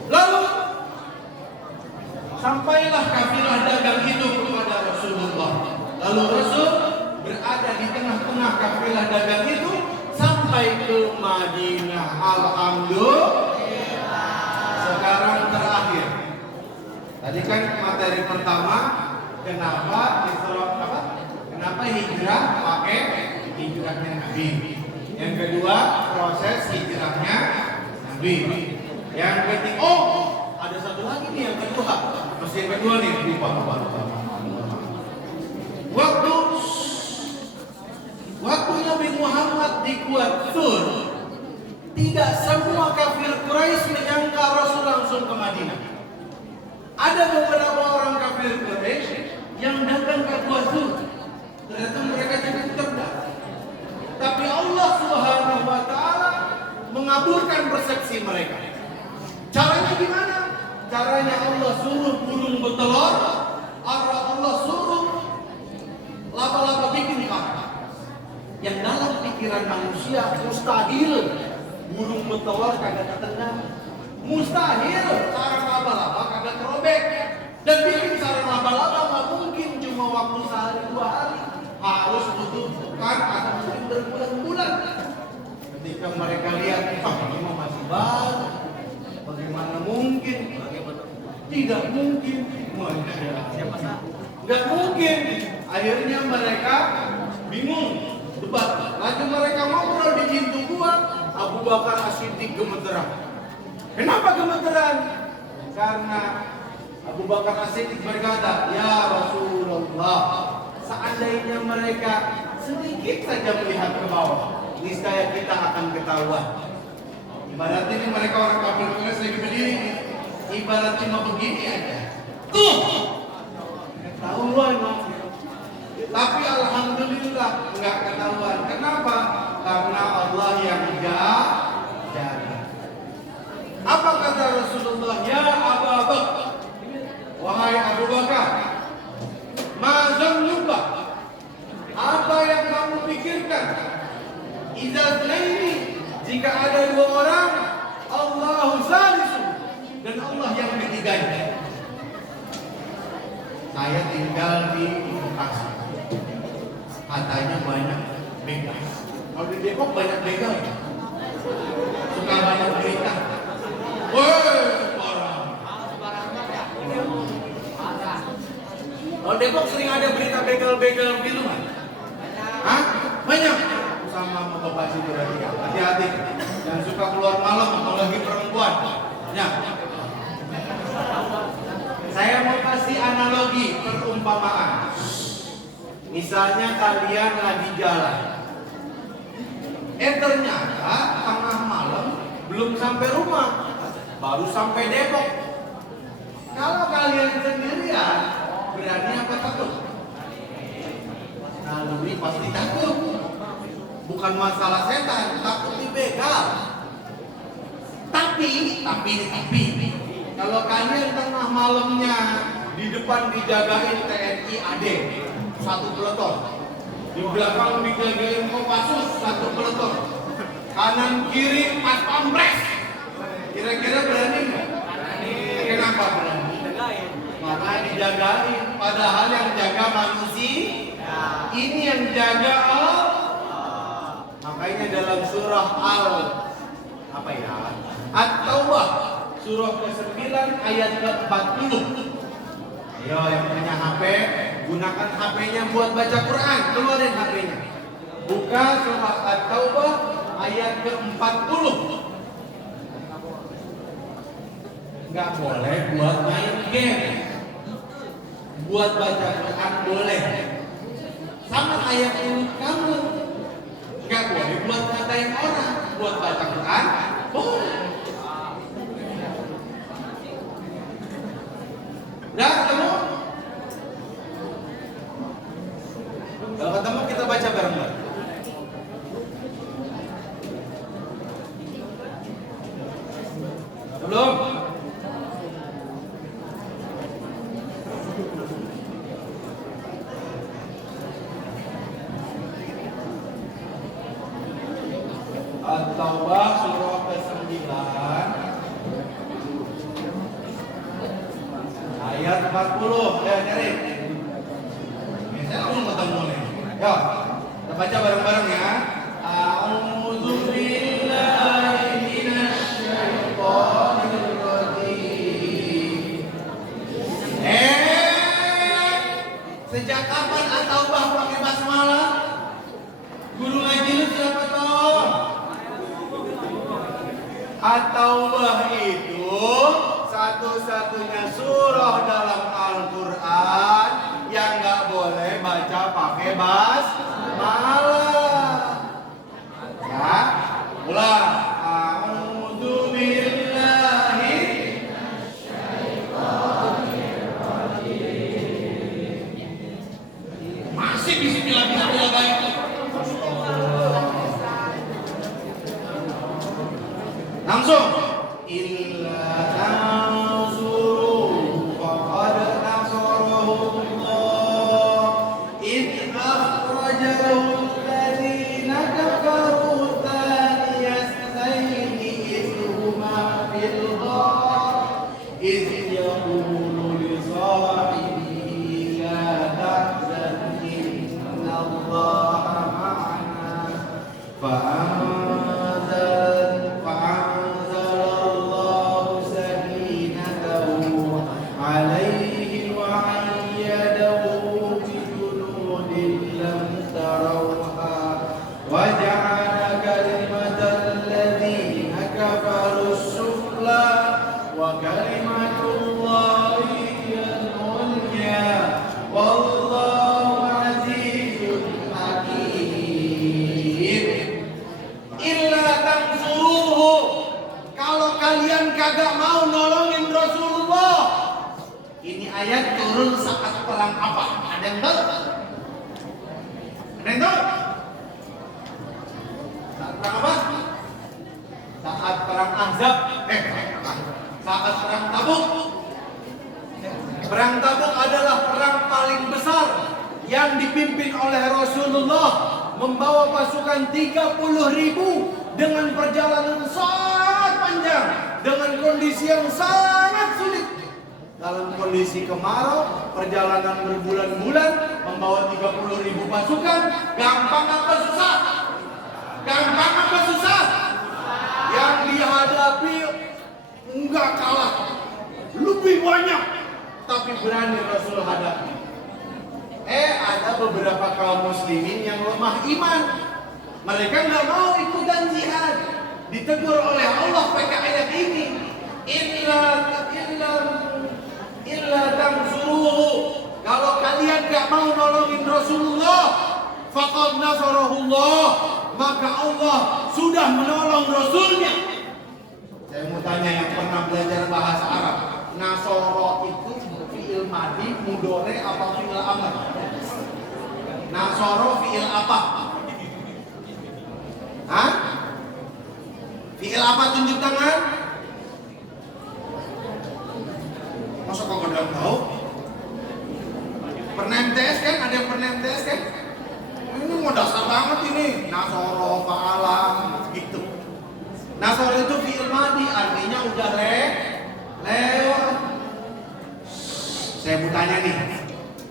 Lalu sampailah kafilah dagang itu kepada Rasulullah. Lalu Rasul berada di tengah-tengah kafilah dagang itu sampai ke Madinah. Alhamdulillah. Sekarang terakhir. Tadi kan materi pertama, kenapa hijrah pakai hijrahnya Nabi. Yang kedua, proses hijrahnya Nabi. Yang ketiga, ada satu lagi nih yang kedua. Masih yang kedua nih, Waktu Nabi Muhammad di Gua Sur, tidak semua kafir Quraisy menyangka Rasul langsung ke Madinah. Ada beberapa orang kafir Quraisy yang datang ke Gua Sur. Ternyata mereka cukup cerdas. Tapi Allah Subhanahu wa taala mengaburkan persepsi mereka. Caranya gimana? Caranya Allah suruh burung bertelur, Allah suruh laba-laba bikin kakak. Yang dalam pikiran manusia mustahil burung bertelur kagak ketendang. Mustahil sarang laba-laba kagak terobek. Dan bikin sarang laba-laba nggak mungkin cuma waktu sehari 2 hari. Harus butuhkan atau mungkin berbulan-bulan. Ketika mereka lihat, ini masih baru. Bagaimana mungkin? Tidak mungkin. Nggak mungkin. Akhirnya mereka bingung. Debat. Lalu mereka ngobrol di pintu gua. Abu Bakar As-Siddiq gemeteran. Kenapa gemeteran? Karena Abu Bakar As-Siddiq berkata, ya Rasulullah, seandainya mereka sedikit saja melihat ke bawah, niscaya kita akan ketahuan. Ibarat ini mereka orang kafir Quraisy lagi berdiri, ibarat cuma begini aja. Tuh, ketahuan. Tapi alhamdulillah nggak ketahuan. Kenapa? Karena Allah yang jaga. Apa kata Rasulullah? Ya Abu Bakar, wahai Abu Bakar, mazam lupa. Apa yang kamu pikirkan? Idza ini jika ada dua orang, Allahu salisu, dan Allah yang ketiganya. Saya tinggal di Bekasi. Katanya banyak begal. Kalau di Depok banyak begal. Suka banyak berita. Woi, orang. Kalau Depok sering ada berita begal-begal gitu kan? Hah? Banyak. Sama Bapak situ lagi. Hati-hati. Yang suka keluar malam apalagi perempuan. Ya. Saya mau kasih analogi perumpamaan. Misalnya kalian lagi jalan. Ternyata tengah malam belum sampai rumah, baru sampai Depok. Kalau kalian sendirian, berani apa takut? Naluri pasti takut. Bukan masalah setan, takut dibegal. Tapi, kalau kalian tengah malamnya di depan dijagain TNI AD, satu peleton, di belakang dijagain Kopassus, satu peleton, kanan kiri pas pampres, kira-kira berani nggak? Kenapa berani? Karena dijagain, padahal yang jaga manusia, ini yang jaga Allah. Makanya dalam surah At-Taubah surah ke-9 ayat ke-40. Ayo yang punya HP, gunakan HP-nya buat baca Quran, keluarin HP-nya. Buka surah At-Taubah ayat ke-40. Enggak boleh buat main game. Buat baca Quran boleh. Sama kayak mulut kamu. Enggak boleh buat ngatain orang, buat baca Quran boleh. Udah ketemu? Kalau ketemu kita baca bareng-bareng. Belum? At-Taubah surah ke-9 ayat 40. Ya, cari. Saya belum ketemu nih. Yo, kita baca bareng-bareng ya. A'udzu billahi minasyaitonir rajim. Sejak kapan At-Taubah pakai basmalah? Guru ngaji lu siapa toh? At-Taubah itu satu-satunya surah dalam Al-Quran yang nggak boleh baca pakai basmalah. Ya, ulang. A'udzu billahi masih bismillah baik. Langsung. Illa tansuru faqad nasarahu Allah idh akhrajahu alladhina kafaru thaniyasnaini idh huma fil ghar idh yaqulu li sahibihi la tahzan inna Allaha ma'ana fa'anzal yang dipimpin oleh Rasulullah membawa pasukan 30.000 dengan perjalanan sangat panjang, dengan kondisi yang sangat sulit. Dalam kondisi kemarau, perjalanan berbulan-bulan, membawa 30.000 pasukan, gampang apa susah? Gampang apa susah? Yang dihadapi enggak kalah, lebih banyak, tapi berani Rasul hadapi. Ada beberapa kaum muslimin yang lemah iman. Mereka nggak mau ikutan jihad. Ditegur oleh Allah pakai ayat ini. Illa tansuruhu. Kalau kalian nggak mau nolongin Rasulullah, faqad nasarahullah, maka Allah sudah menolong Rasulnya. Saya mau tanya yang pernah belajar bahasa Arab, nasoro itu fi'il madi, mudore apa fi'il amr? Nasoro fi'il apa? Hah? Fi'il apa tunjuk tangan? Masa kok gak tahu? Pernah MTS kan? Ada yang pernah MTS kan? Ini mau dasar banget ini. Nasoro, fa'alam, gitu. Nasoro itu fi'il madi, artinya udah lewat. Saya mau tanya nih,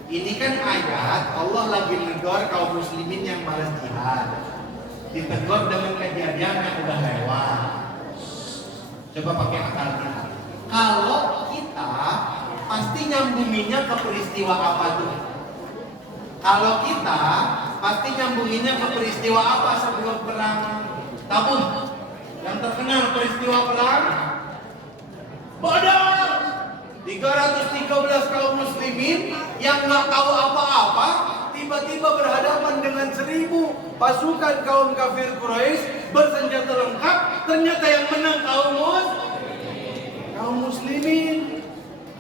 ini kan ayat Allah lagi negor kaum muslimin yang malas jihad, ditegur dengan kejadian yang udah lewat. Coba pakai akal kita. Kalau kita pasti nyambunginya ke peristiwa apa tuh? Kalau kita pasti nyambunginya ke peristiwa apa sebelum perang Tabun? Yang terkenal peristiwa perang Badar. 313 kaum muslimin yang nggak tahu apa-apa tiba-tiba berhadapan dengan 1000 pasukan kaum kafir Quraisy bersenjata lengkap. Ternyata yang menang kaum muslimin.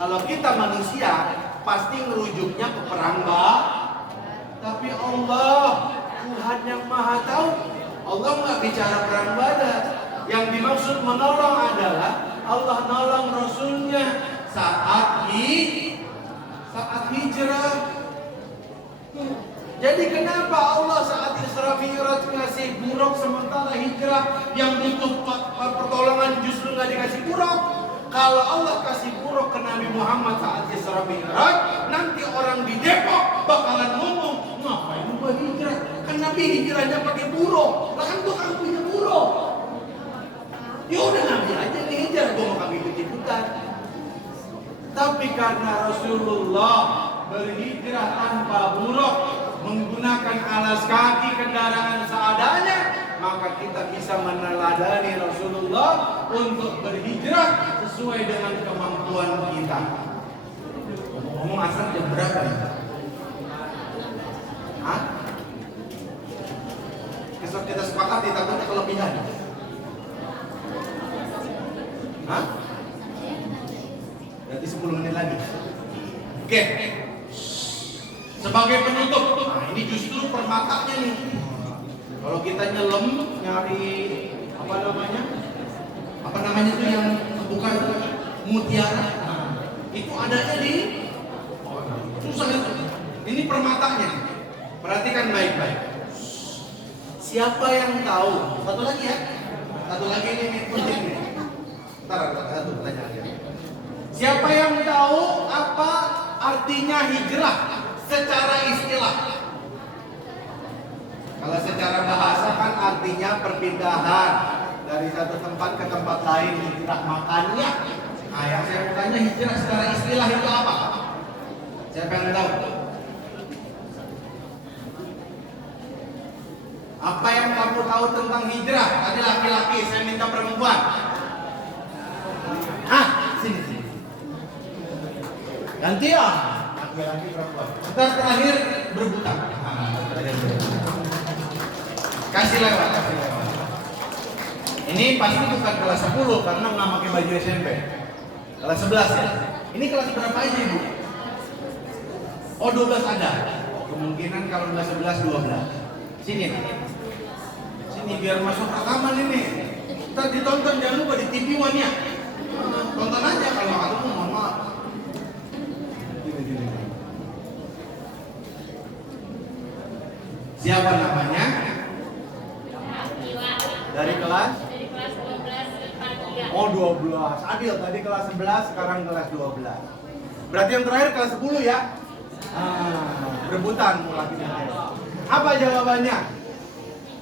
Kalau kita manusia pasti ngerujuknya ke perang tapi Allah Tuhan yang Maha Tahu, Allah nggak bicara perang Badar. Yang dimaksud menolong adalah Allah nolong Rasulnya saat hijrah. Jadi kenapa Allah saat Isra Mi'raj ngasih buruk sementara hijrah yang butuh pertolongan justru nggak dikasih buruk? Kalau Allah kasih buruk ke Nabi Muhammad saat Isra Mi'raj, nanti orang di Depok bakalan ngomong, ngapain gua hijrah? Kan Nabi hijrahnya pakai buruk, lah kan gua kan punya buruk. Ya udah Nabi aja nih hijrah, gua mau kami ikut-ikutan. Tapi karena Rasulullah berhijrah tanpa buruk, menggunakan alas kaki kendaraan seadanya, maka kita bisa meneladani Rasulullah untuk berhijrah sesuai dengan kemampuan kita. Ngomong asal jam berapa ya? Hah? Besok kita sepakat takutnya kelebihan. Hah? Berarti 10 menit lagi. Oke. Sebagai penutup, nah ini justru permatanya nih. Kalau kita nyelem nyari apa namanya tuh yang bukan mutiara, nah, itu adanya di susah itu. Ini permatanya. Perhatikan baik-baik. Siapa yang tahu? Satu lagi ya. Satu lagi ini penting nih. Satu pertanyaan. Siapa yang tahu apa artinya hijrah secara istilah? Kalau secara bahasa kan artinya perpindahan dari satu tempat ke tempat lain, hijrah makannya. Nah, yang saya mau tanya hijrah secara istilah itu apa? Siapa yang tahu? Apa yang kamu tahu tentang hijrah? Tadi laki-laki, saya minta perempuan. Sini. Gantian. Laki-laki perempuan. Ntar terakhir berebutan. Kasih lewat. Ini pasti bukan kelas 10 karena nggak pakai baju SMP. Kelas 11 ya. Ini kelas berapa aja ibu? Oh 12 ada. Kemungkinan kalau kelas 11 12. Sini biar masuk rekaman ini. Ntar ditonton jangan lupa di TV One ya. Tonton aja kalau nggak ketemu mohon maaf. Siapa namanya? Dari kelas? Dari kelas 12 IPA 3. Oh 12. Adil, tadi kelas 11, sekarang kelas 12. Berarti yang terakhir kelas 10 ya? Rebutan lagi. Apa jawabannya?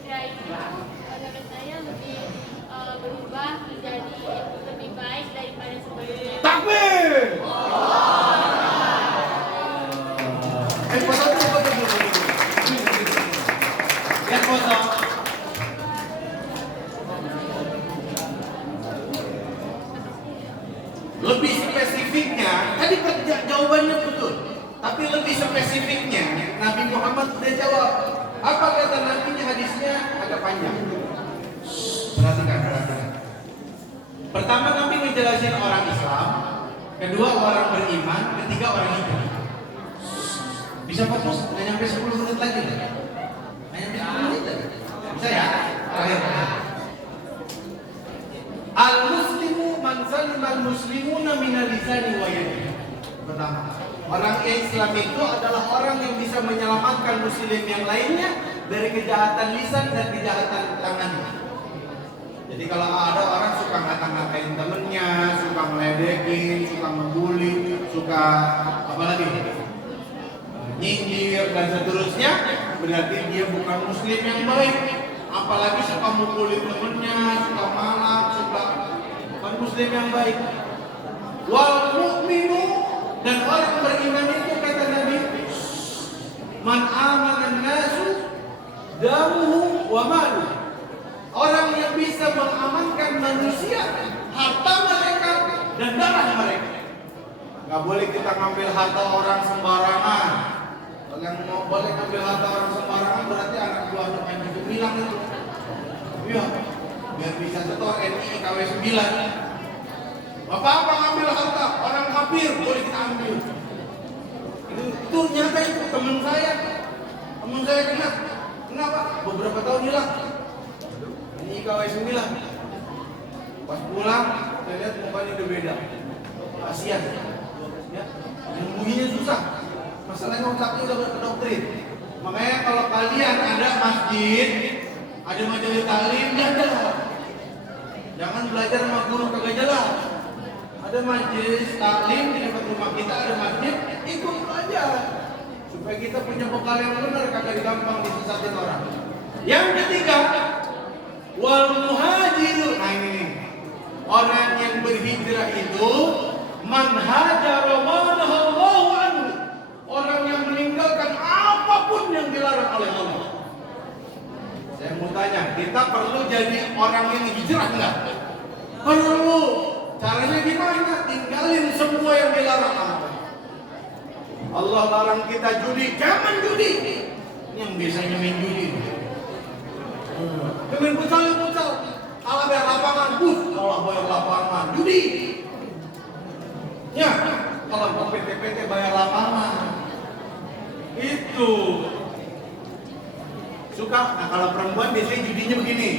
3 itu menurut saya lebih berubah menjadi lebih baik daripada sebelumnya. Takbir! Foto dulu. Lihat foto. Lebih spesifiknya, tadi jawabannya betul. Tapi lebih spesifiknya, Nabi Muhammad sudah jawab. Apa kata Nabi-nya, hadisnya agak panjang. Perhatikan. Pertama Nabi ngejelasin orang Islam, kedua orang beriman, ketiga orang Islam. Bisa fokus, nggak nyampe 10 menit lagi. Nggak nyampe 10 menit lagi. Bisa ya? Terakhir. Al-muslimu man salima al-muslimuna minal lisani wa yadihi. Pertama, orang Islam itu adalah orang yang bisa menyelamatkan muslim yang lainnya dari kejahatan lisan dan kejahatan tangannya. Jadi kalau ada orang suka ngata-ngatain temennya, suka meledekin, suka membuli, suka apa lagi? Nyindir dan seterusnya, berarti dia bukan muslim yang baik. Apalagi suka mukulin temennya, suka malak, bukan muslim yang baik. Wal mu'minu, dan orang beriman itu kata Nabi, man amana nasu damuhu wa malu. Orang yang bisa mengamankan manusia, harta mereka dan darah mereka. Gak boleh kita ngambil harta orang sembarangan. Kalau yang mau boleh ngambil harta orang sembarangan berarti anak buahnya Panji Gumilang itu. Iya, biar bisa setor NI KW 9. Apa-apa ngambil harta orang kafir boleh kita ambil. Itu nyata itu teman saya kena. Kenapa? Beberapa tahun hilang. Ini KW 9. Pas pulang, saya lihat mukanya udah beda. Kasihan. Ya, nyembuhinya susah. Masalahnya otaknya udah berdoktrin. Makanya kalau kalian ada masjid, ada majelis taklim, jalan. Jangan belajar sama guru kagak jalan. Ada majelis taklim di dekat rumah kita, ada masjid, ikut belajar. Supaya kita punya bekal yang benar, kagak gampang disesatin orang. Yang ketiga, wal muhajirun. Nah ini nih. Orang yang berhijrah itu man hajara ma nahallahu anhu. Orang yang meninggalkan apapun yang dilarang oleh Allah. Saya mau tanya, kita perlu jadi orang yang hijrah enggak? Perlu. Caranya gimana? Tinggalin semua yang dilarang Allah. Allah larang kita judi, jangan judi. Ini yang biasanya main judi. Main futsal. Kalau bayar lapangan, kalau bayar lapangan, judi. Ya, kalau mau PT bayar lapangan. Itu. Suka, nah kalau perempuan biasanya judinya begini.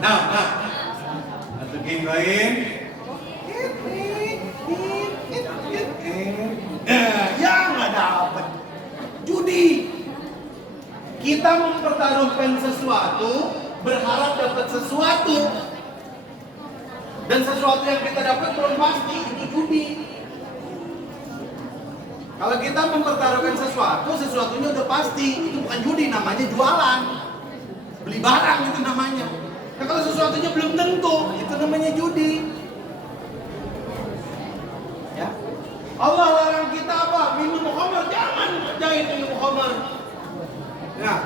Nah, masukin koin. Ya nggak dapat. Judi. Kita mempertaruhkan sesuatu, berharap dapat sesuatu, dan sesuatu yang kita dapat belum pasti, itu judi. Kalau kita mempertaruhkan sesuatu, sesuatunya udah pasti, itu bukan judi, namanya jualan. Beli barang itu namanya. Nah kalau sesuatunya belum tentu, itu namanya judi. Ya. Allah larang kita apa? Minum khamar, jangan kerjain minum khamar. Ya.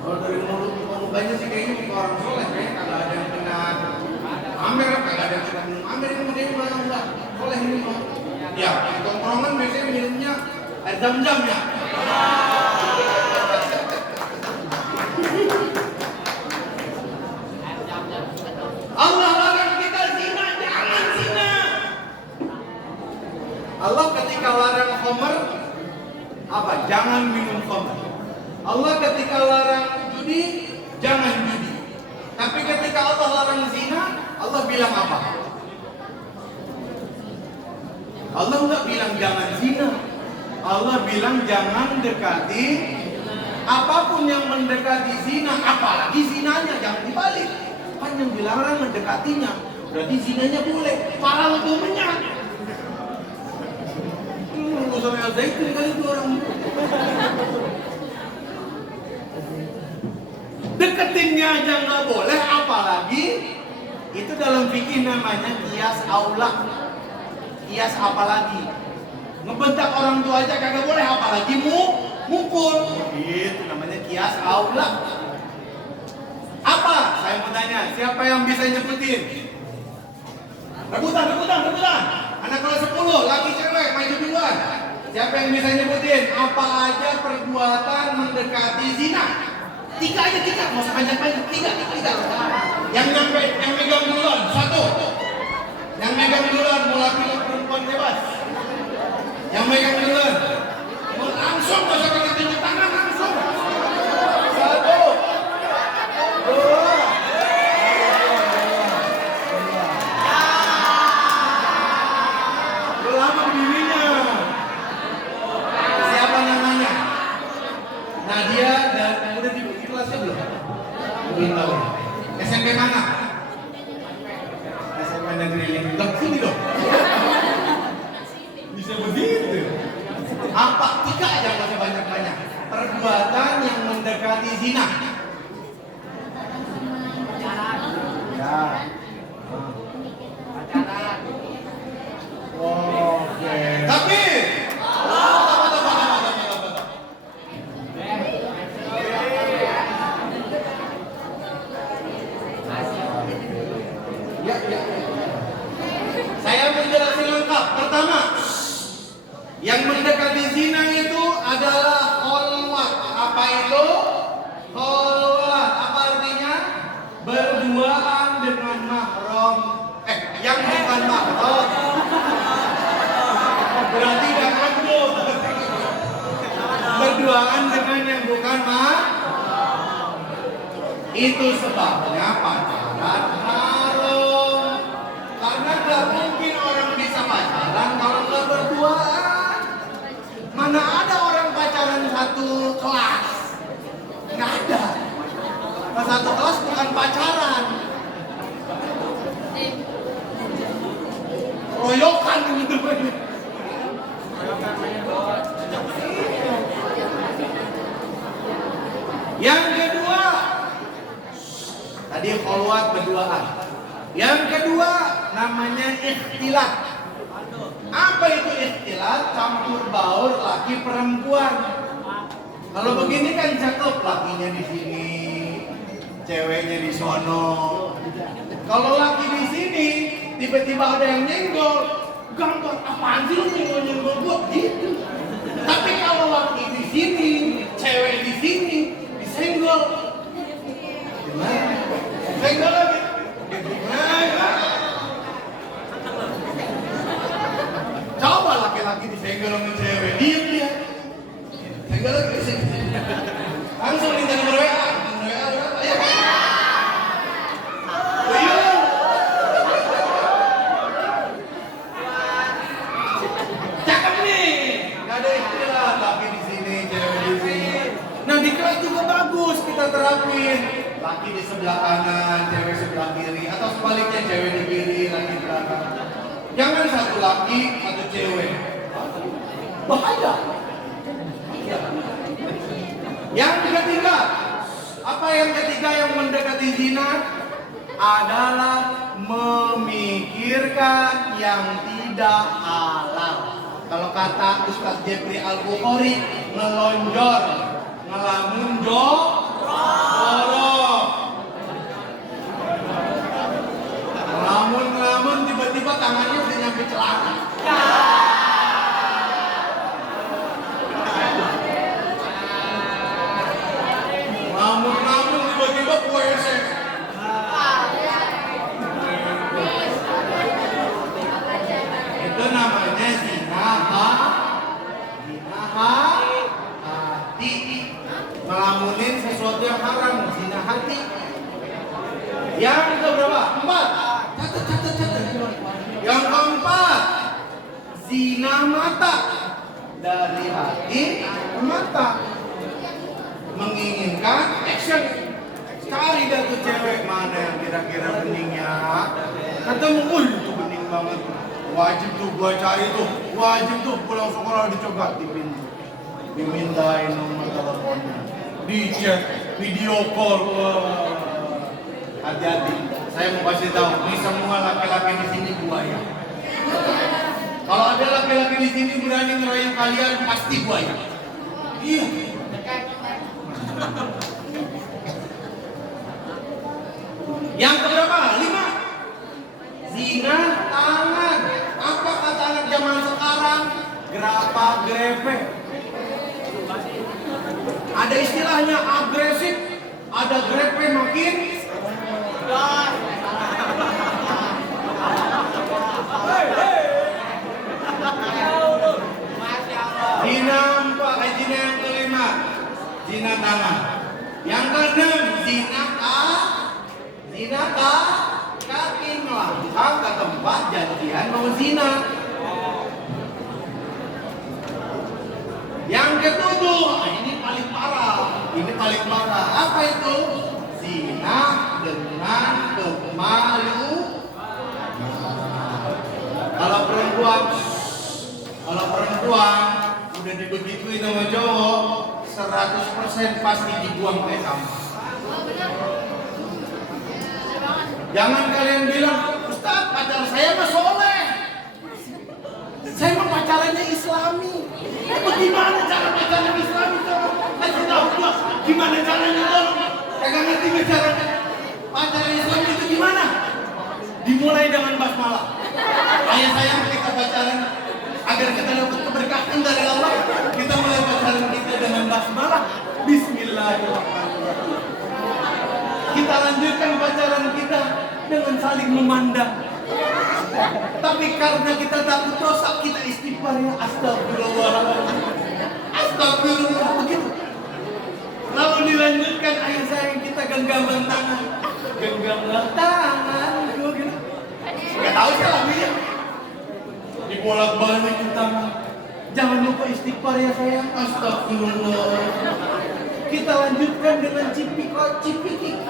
Kalau dari mukanya sih kayaknya muka orang soleh, kayaknya kagak ada yang kena amer, kagak ada yang kena minum amer, ini mah enggak soleh ini mah. Ya, di tongkrongan biasanya minumnya air zam-zam ya. Allah larang kita zina, jangan zina. Allah ketika larang khamar apa? Jangan minum khamar. Allah ketika larang judi, jangan judi. Tapi ketika Allah larang zina, Allah bilang apa? Allah enggak bilang jangan zina. Allah bilang jangan dekati apapun yang mendekati zina, apalagi zinanya, jangan dibalik. Kan yang dilarang mendekatinya, berarti zinanya boleh, parah hukumnya. Urusan al-zaitun kali itu orang. Deketinnya aja nggak boleh, apalagi itu dalam fikih namanya kias aula. Kias apalagi ngebentak orang tua aja kagak boleh, apalagi mukul. Itu namanya kias aula. Apa? Saya mau tanya, siapa yang bisa nyebutin? Rebutan. Anak kelas 10, laki cewek, maju duluan. Siapa yang bisa nyebutin apa aja perbuatan mendekati zina? 3 aja, 3. Mau sepanjang-panjang, 3. Yang megang duluan, 1. Yang megang duluan, mau laki atau perempuan bebas. Yang megang duluan. Mau langsung, gak usah pakai tunjuk tangan, langsung. 1, 2. Lama dirinya. Siapa namanya? Nadia dan udah di kelasnya belum? Belum tahu. SMP mana? SMP negeri 5. Lah sini dong. Bisa begitu. Apa 3 aja, nggak usah banyak-banyak. Perbuatan yang mendekati zina. Ya. Oke. Tapi saya menjelaskan lengkap. Pertama, yang mendekati zina itu adalah kholwat. Apa itu? Kholwat. Apa artinya? Berduaan dengan mahram. Yang bukan mahram. Berarti gak makhluk. Berduaan dengan yang bukan mahram. Itu sebabnya pacaran haram. Karena gak mungkin orang bisa pacaran kalau gak berduaan. Mana ada orang pacaran satu kelas? Gak ada. Nah, satu kelas bukan pacaran. Royokan gitu. Yang kedua, tadi kholwat berduaan. Yang kedua namanya ikhtilat. Apa itu ikhtilat? Campur baur laki perempuan. Kalau begini kan cakep, lakinya di sini, ceweknya di sono. Kalau laki di sini, tiba-tiba ada yang nyenggol, gambar apaan sih lu nyenggol gua gitu. Tapi kalau laki di sini, cewek di sini, disenggol. Gimana? Senggol lagi. Coba laki-laki disenggol sama cewek, diem dia. Senggol lagi. Langsung minta nomor WA. Ayo. Cakep nih. Gak ada istilah laki di sini, cewek di sini. Nah di kelas juga bagus kita terapin. Laki di sebelah kanan, cewek sebelah kiri, atau sebaliknya cewek di kiri, laki di belakang. Jangan satu laki, satu cewek. Bahaya. Yang ketiga, apa yang ketiga yang mendekati zina? Adalah memikirkan yang tidak halal. Kalau kata Ustaz Jepri Al-Bukhari, ngelonjor, ngelamun jorok. Ngelamun tiba-tiba tangannya udah nyampe celana. Ngelamun tiba-tiba ke WC. Itu namanya zina hati. Ngelamunin sesuatu yang haram, zina hati. Yang keberapa? 4. Catat. Yang keempat, zina mata. dari hati ke mata. Menginginkan action. Cari dah tuh cewek mana yang kira-kira beningnya. Ketemu, itu bening banget. Wajib tuh gua cari tuh. Wajib tuh pulang sekolah dicoba di pintu. Dimintain nomor teleponnya. Di chat, video call. Wah. Hati-hati. Saya mau kasih tahu, ini semua laki-laki di sini buaya. Kalau ada laki-laki di sini berani ngerayu kalian, pasti buaya. Iya. Yang keberapa? 5. Zina tangan. Apa kata anak zaman sekarang? Gerapa grepe. Ada istilahnya agresif, ada grepe makin. Zina 4, zina yang kelima, zina tangan. Yang keenam, zina kaki melangkah ke tempat janjian mau zina. Yang ketujuh, ini paling parah. Apa itu? Zina dengan kemaluan. Kalau perempuan udah dibegituin sama cowok, 100% pasti dibuang ke sampah. Jangan kalian bilang, Ustaz, pacar saya mah soleh. Saya mah pacarannya Islami. Bagaimana cara pacaran Islami? Kasih tahu gua, gimana caranya tolong? Kagak ngerti caranya. Pacaran Islami itu gimana? Dimulai dengan basmalah. Ayah sayang kita pacaran agar kita dapat keberkahan dari Allah. Kita mulai pacaran kita dengan basmalah. Bismillahirrahmanirrahim. Kita lanjutkan pacaran kita dengan saling memandang. Tapi karena kita takut dosa, kita istighfar ya. Astagfirullahaladzim. Astagfirullah begitu. Lalu dilanjutkan ayah sayang kita genggaman tangan. Genggamlah tangan. Gitu. Gak tahu sih lagunya. Dibolak-balik kita. Jangan lupa istighfar ya sayang. Astagfirullah. Kita lanjutkan dengan cipika-cipiki.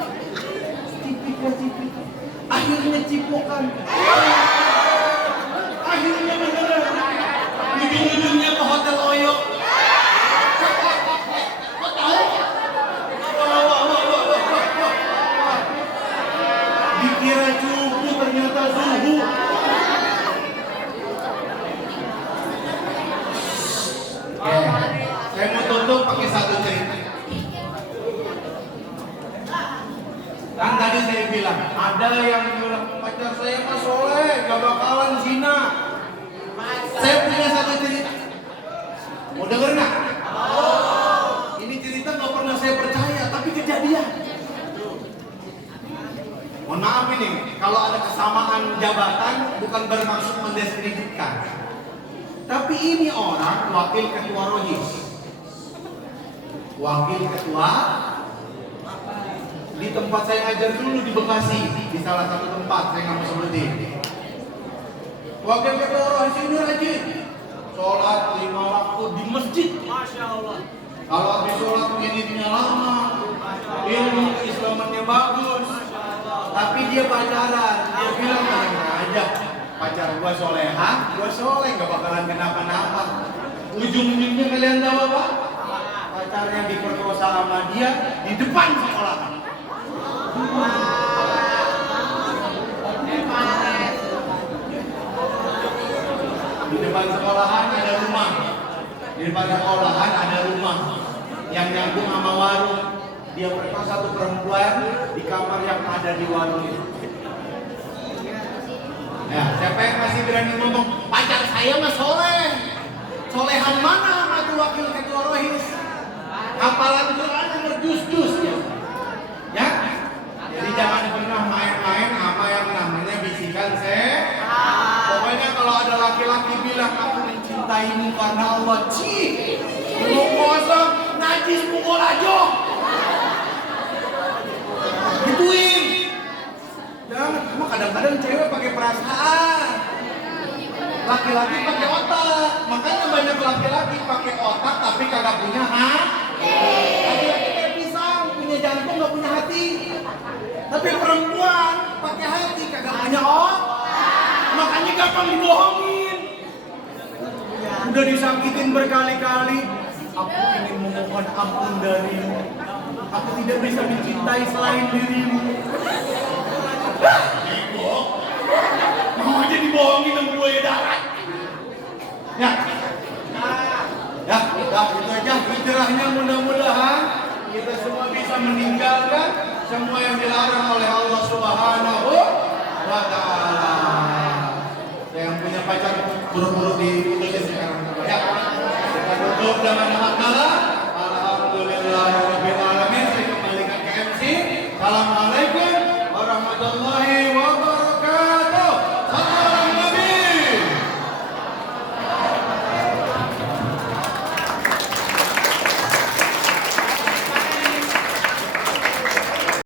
Cipika-cipiki. Akhirnya cipokan. Akhirnya beneran. Ujung-ujungnya ke Hotel Oyo. Dikira cupu ternyata suhu. Saya mau tutup pakai satu cerita. Kan tadi saya bilang, ada yang bilang pacar saya mah soleh, gak bakalan zina. Saya punya satu cerita. Mau denger nggak? Ini cerita nggak pernah saya percaya, tapi kejadian. Mohon maaf ini, kalau ada kesamaan jabatan bukan bermaksud mendiskreditkan. Tapi ini orang wakil ketua Rohis. Wakil ketua di tempat saya ngajar dulu di Bekasi, di salah satu tempat, saya nggak mau sebutin. Wakil ketua Rohis ini rajin sholat 5 waktu di masjid. Masya Allah. Kalau habis sholat ini lama, ilmu keislamannya bagus. Tapi dia pacaran, dia bilang aja pacar gua soleha, gua soleh, gak bakalan kenapa-napa. Ujung-ujungnya kalian tahu apa? Pacarnya diperkosa sama dia di depan sekolah. Di depan sekolahan ada rumah. Di depan sekolahan ada rumah yang nyambung sama warung. Dia perkosa satu perempuan di kamar yang ada di warung itu. Ya, siapa yang masih berani ngomong pacar saya mah soleh? Solehan mana sama tuh wakil ketua Rohis? Hafalan Quran berdus-dus ya. Ya, jadi jangan pernah main-main sama yang namanya bisikan Pokoknya kalau ada laki-laki bilang aku mencintaimu karena Allah, ngomong kosong, najis pukul aja. Gituin. Jangan, cuma kadang-kadang cewek pakai perasaan. Laki-laki pakai otak. Makanya banyak laki-laki pakai otak tapi kagak punya hati. Laki-laki kayak pisang, punya jantung nggak punya hati. Tapi perempuan pakai hati kagak punya otak. Makanya gampang dibohongin. Udah disakitin berkali-kali. Aku ingin memohon ampun darimu. Aku tidak bisa mencintai selain dirimu. Ibu, mau aja dibohongin sama buaya darat. Ya, ya, udah itu aja hijrahnya, mudah-mudahan kita semua bisa meninggalkan semua yang dilarang oleh